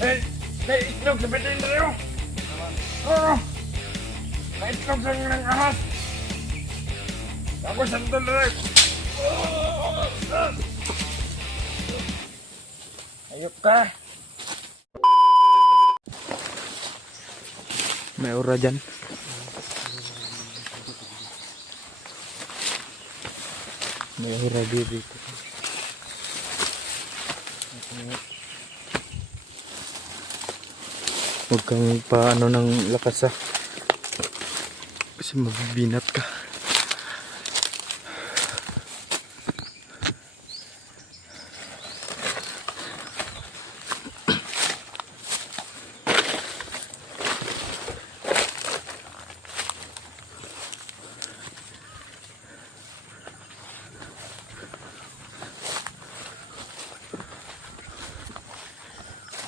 May itlog sa bitin tayo. Oo. May itlog sa ng ahas. Ako santol na rin. Ayok ka. May ura dyan. May ura dito. Huwag kang paano ng lakas kasi mabibinat ka.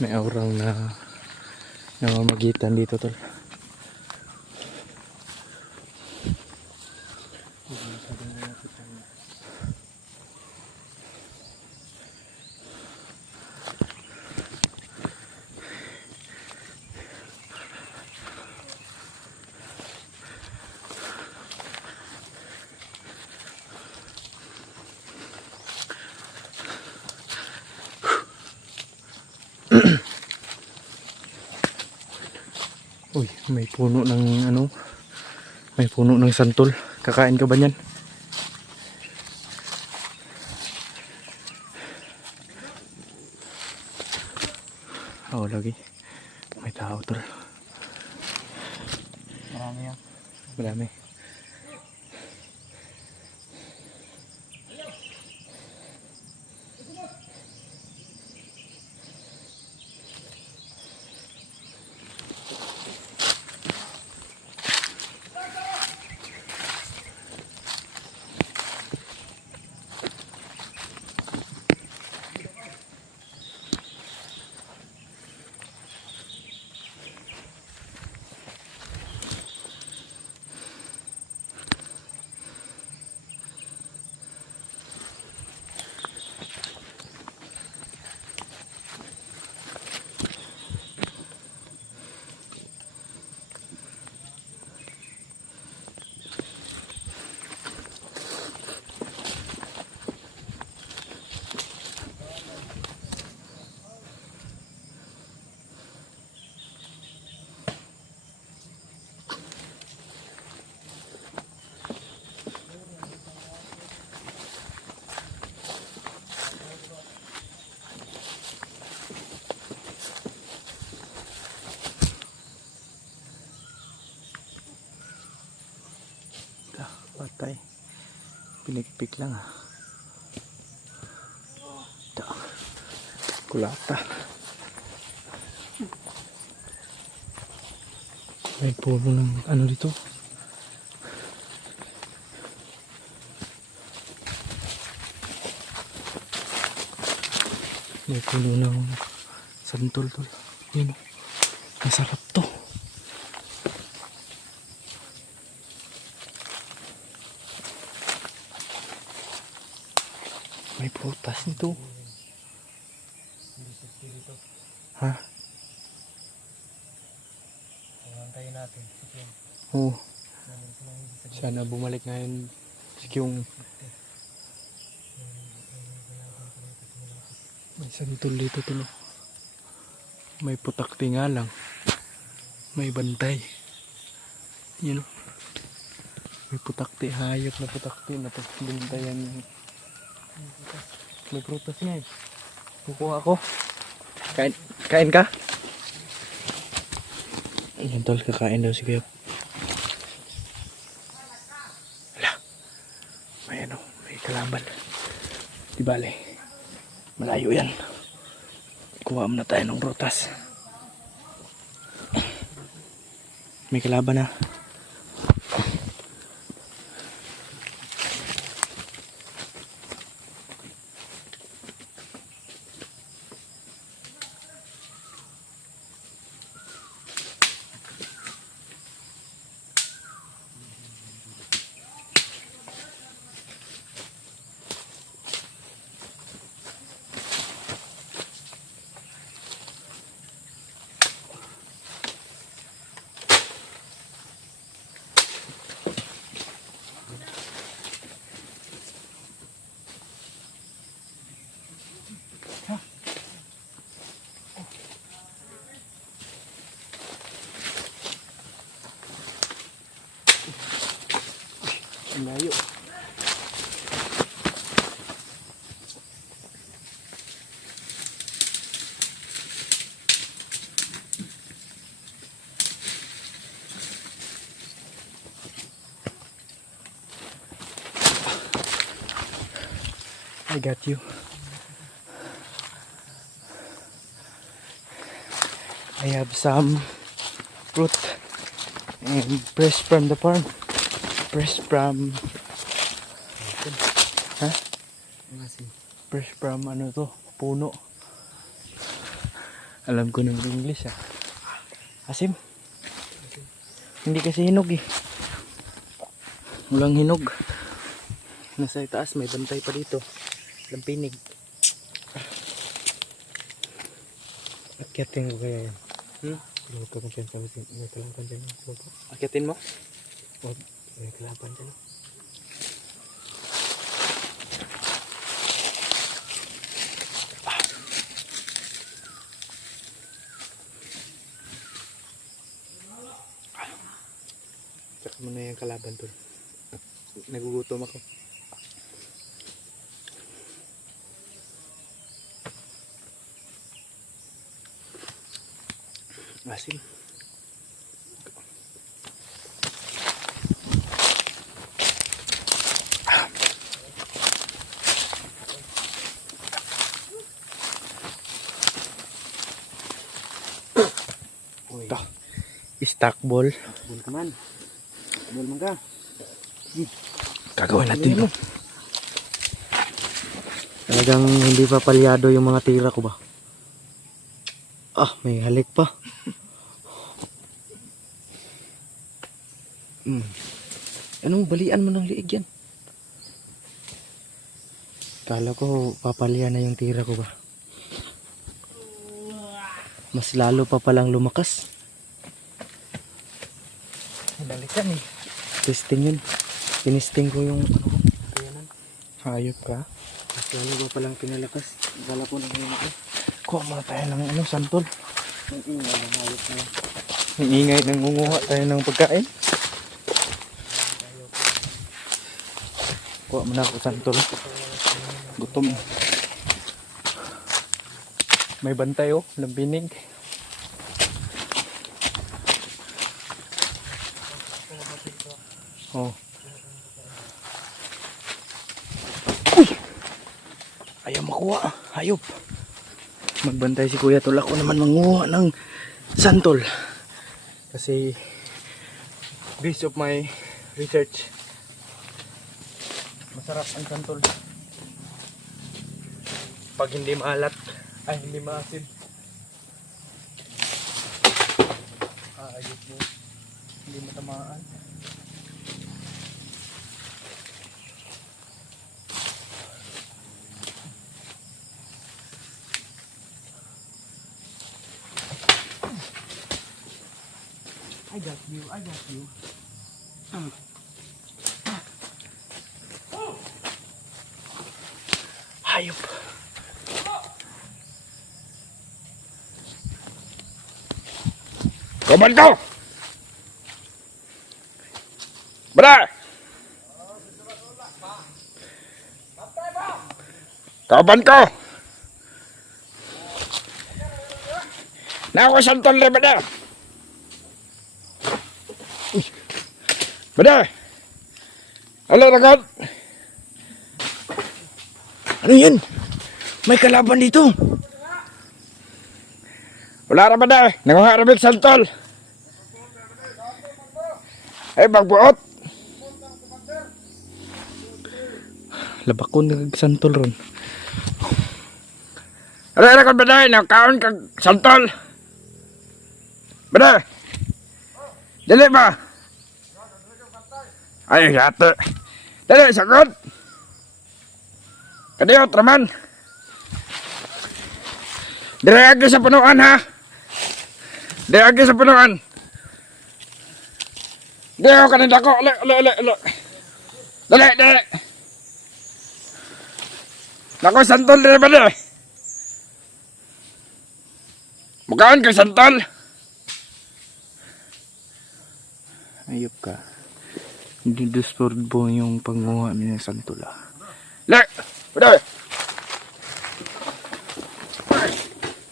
May aurang na namamagitan dito tol. Uy, may puno ng ano? May puno ng santol. Kakain ka ba niyan? Oo, lagi. May tao tol. Marami yan. Marami. Patay. Pinikpik lang Ito. Kulata. May puno ng ano dito. May puno ng santol tol. Yun o. Masarap to. May prutas nito. Ha? Antayin natin. Oo. Sana bumalik ngayon yung may santol dito tulo. May putakti nga lang. May bantay. Yun o. May putakti. Hayop na putakti. Napagbantayan yung may prutas nga eh. Kukuha ako. Kain ka? Ayan tol, kakain daw si Kuya. Hala. May ano, may kalaban. Di bale. Malayo yan. Kuha muna tayo ng prutas. May kalaban na. Layo. I got you. I have some fruit and fresh from the farm. Fresh from... Ha? Fresh from ano to? Puno. Alam ko ng English ah. Asim. Hindi kasi hinog eh. Walang hinog. Nasa itaas may bantay pa dito. Lampinig. Akyatin ko kaya yan. Hmm? Luto ko dyan. May kalaban dyan. Akitin mo? May kalaban dyan. Tsaka mo na yung kalaban to. Nagugutom ako. Asim. Ito. Stock ball. Bul ka man. Bul man ka. Gagawin natin to. Talagang hindi pa palyado yung mga tira ko ba? Ah, may halik pa. Anong balian mo ng liig yan? Kala ko papalya na yung tira ko ba? Mas lalo pa palang lumakas. Balikan eh. Testing yun. Tinisting ko yung ano ko. Kayanan. Hayop ka. Mas lalo pa palang pinalakas. Kala ko nang lumakas. Kuha muna tayo ng ano, santol. Ang ingay ng hayop na yan. Ang ingay nang ngunguha tayo ng pagkain. Kuha muna ako santol. Gutom. May bantay oh, lambinig. Oh. Uy! Ayaw makuha. Hayop. Magbantay si Kuya Tol. Ako naman manguha ng santol. Kasi based of my research, masarap ang santol. Pag hindi maalat, ay hindi maasid. Ayos mo. Hindi matamaan. I got you, I got you. Hayop. Kaban ko! Bada! Kaban ko! Na ako santol na bada! Bada! Alo, ragot! Ano yan? May kalaban dito. Wala ra bada! Nanguharabik santol! Ay, magbuot! Labak ko nagsantol ron. Alo, ragot bada! Nakaon kag santol! Bada! Dali ba? Ay, gata! Dali, sagot! Kadiyot, raman! Diragi sa punuan ha! Diragi sa punuan! Diyo ka nila ko! Dali! Dali! Nako, santol dali ba dali? Mukhaan kay santol! Ayop ka. Hindi disturbo yung panguha niya ng santol ah. Le! Pwede!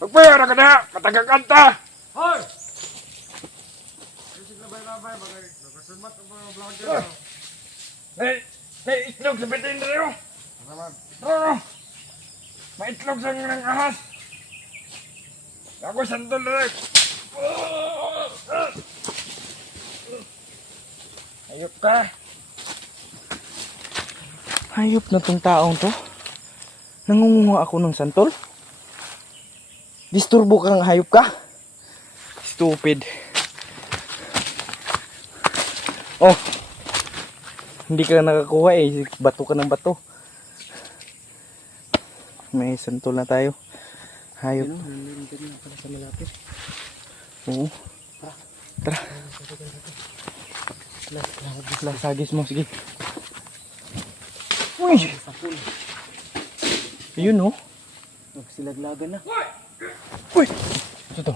Magpayara ka na! Matagaganta! Hoy! May itlog sa bitin rin oh! Oo! May itlog sa ng ahas! Ako santol rin! Ayop ka! Hayop na tong taong to. Nangunguha ako ng santol. Disturbo kang hayop ka. Stupid. Oh. Hindi ka nakakuha eh. Bato ka ng bato. May santol na tayo. Hayop. Oo. Tara. Sagis mo. Sige. Uy! Ayun oh. Nagsilaglagan na. Uy! Ito to.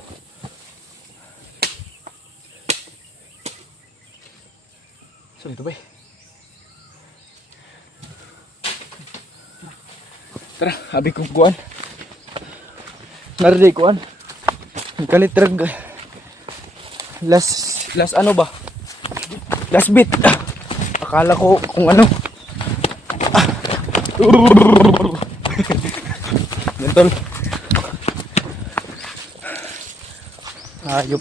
Saan ito ba eh? Tara, abi kong kuan. Narinig kuan. Kalitrag. Last ano ba? Last bit. Akala ko kung ano. Gantol. Ayop.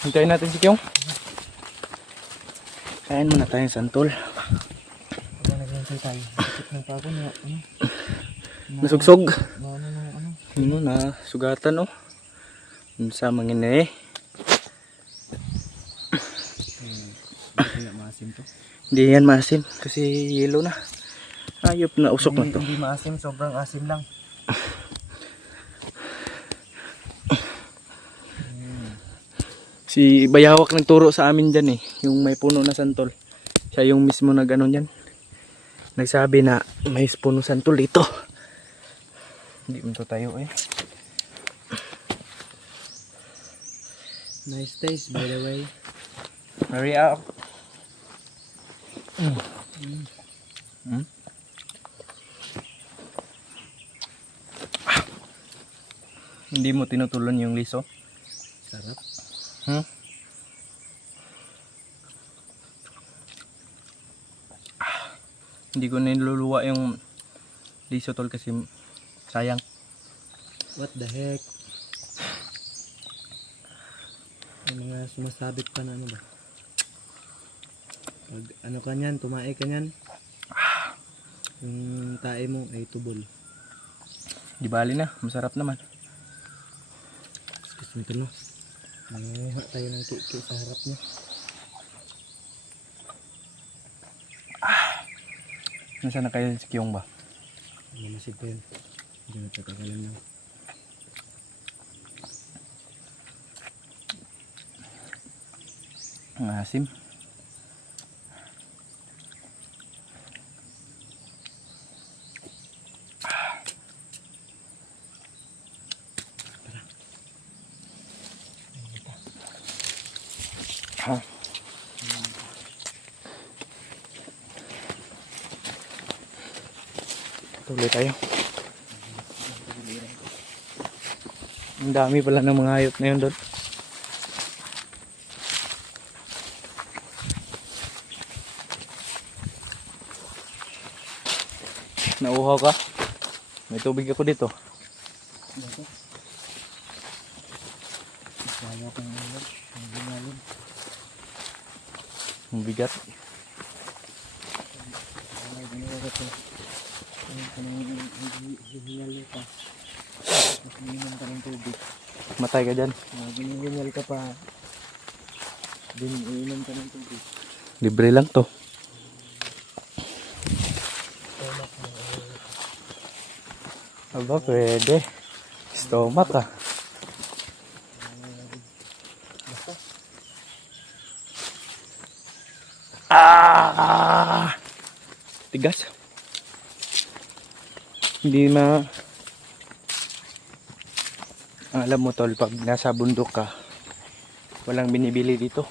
Hintayin natin si Kyong. Kain muna tayong santol. Naglantay tayo. Sakit ng pako na. Nasugsog. Ano. Ano na sugatan oh. Sa mangin eh. Kaya maasim to. Hindi yan maasim kasi yellow na. Ayop na usok na to. Hindi maasim, sobrang asim lang. Si Bayawak nagturo sa amin dyan eh. Yung may puno na santol. Siya yung mismo nag-ano dyan. Nagsabi na may puno santol dito. Hindi mo to tayo eh. Nice taste by the way. Hurry up. Hindi mo tinutulon yung liso. Sarap. Hindi ko niluluwa yung liso tol kasi sayang. What the heck? May mga sumasabit pa na ano ba? Pag ano ka nyan, tumae ka nyan. Yung tae mo ay tubol. Di bali na, masarap naman. Excuse me to no. Nangunguha tayo ng kiki sa harap niya. Nasaan na kayo si Kyong ba? Mamasid pa yun. Hindi na tatagalan lang. Ang asim. Ha. Tuloy tayo. Ang dami pala ng mga hayop na yun doon. Nauhaw ka? May tubig ako dito. Kaya ko ng ulan. Ang ginalog. Ang bigat. Ay, ginalog ko. Ang kanang hihingal ka. Mas minum ka ng tubig. Matay ka dyan. Ginhingal ka pa. Din iinom ka ng tubig. Libre lang to. Aba, pwede. Stomach ah. Ah! Tigas. Hindi alam mo tol, pag nasa bundok ka, Walang binibili dito.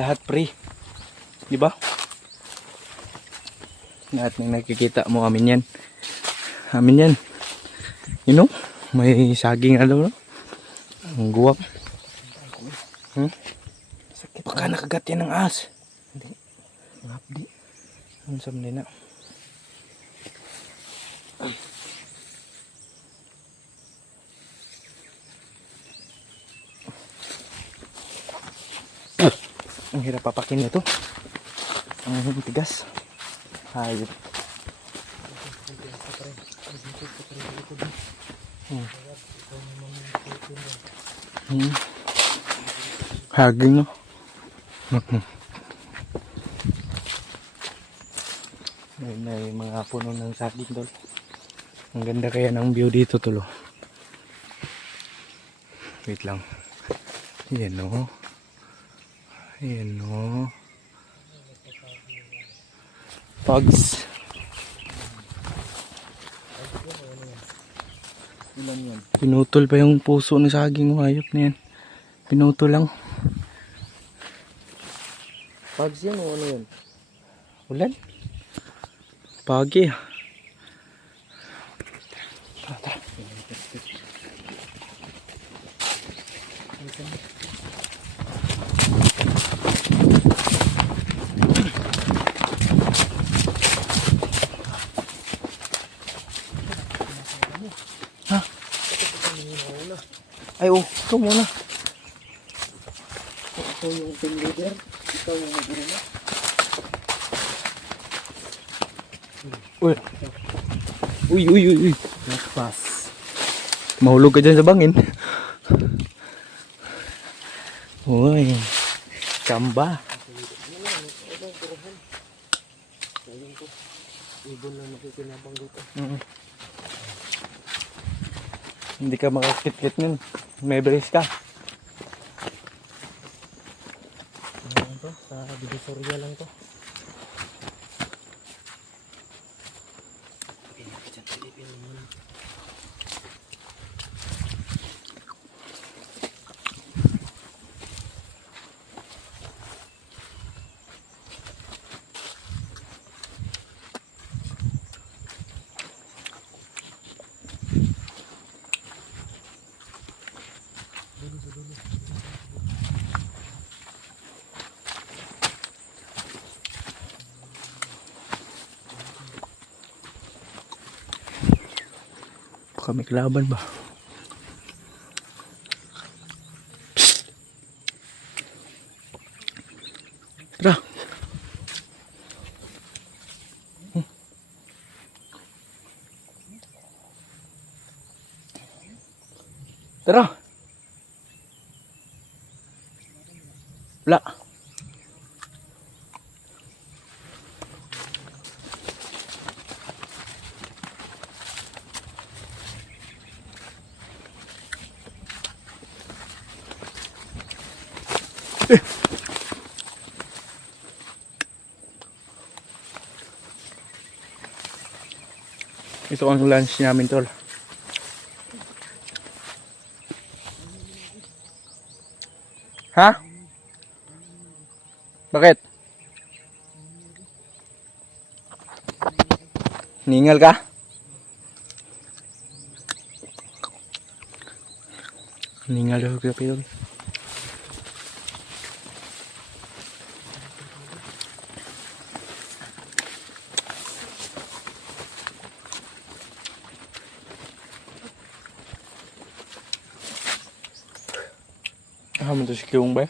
Lahat free. Di ba? Lahat ng nakikita mo amin yan. Amin yan. You know? May saging alam mo. Ang guwap. Sakit. Baka nakagat yan ng ahas. Hindi. Ngapdi. Ano sa na? Ang hirap papakin nito. Ang tigas. Hayop. Haging no. May mga puno ng saging tol. Ang ganda kaya ng view dito tol. Wait lang. Yan no. Ayan o. Pugs. Ilan yan? Pinutol pa yung puso ng saging o hayop na yan. Pinutol lang. Pugs yan o ano yan? Ulan. Pagi. Tara. Ha? Ay oh, ikaw muna. Ito yung team leader. Ikaw yung mag-urina. Uy. Nagpas. Mahulog ka dyan sa bangin. Uy. Kamba. Ibon na nakikinabang dito. Hindi ka makakit-kit nun. May brace ka. Ano lang to? Sa Divisoria lang to. Baka may kalaban ba? Tara. Tara. Wala. Ito ang lunch namin tol. Ha? Bakit? Ningal ka? Ningal daw ka pero. Ah, man to si Kyung ba?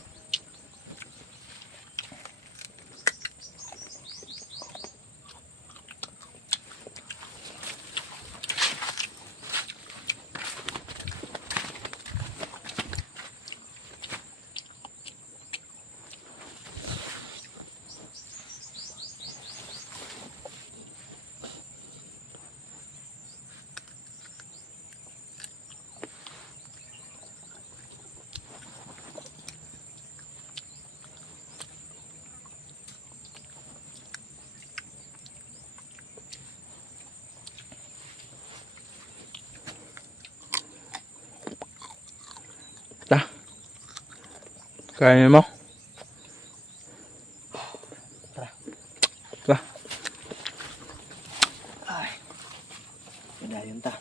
Kainin mo? Tara. Tara. Ay. Pinayon ta.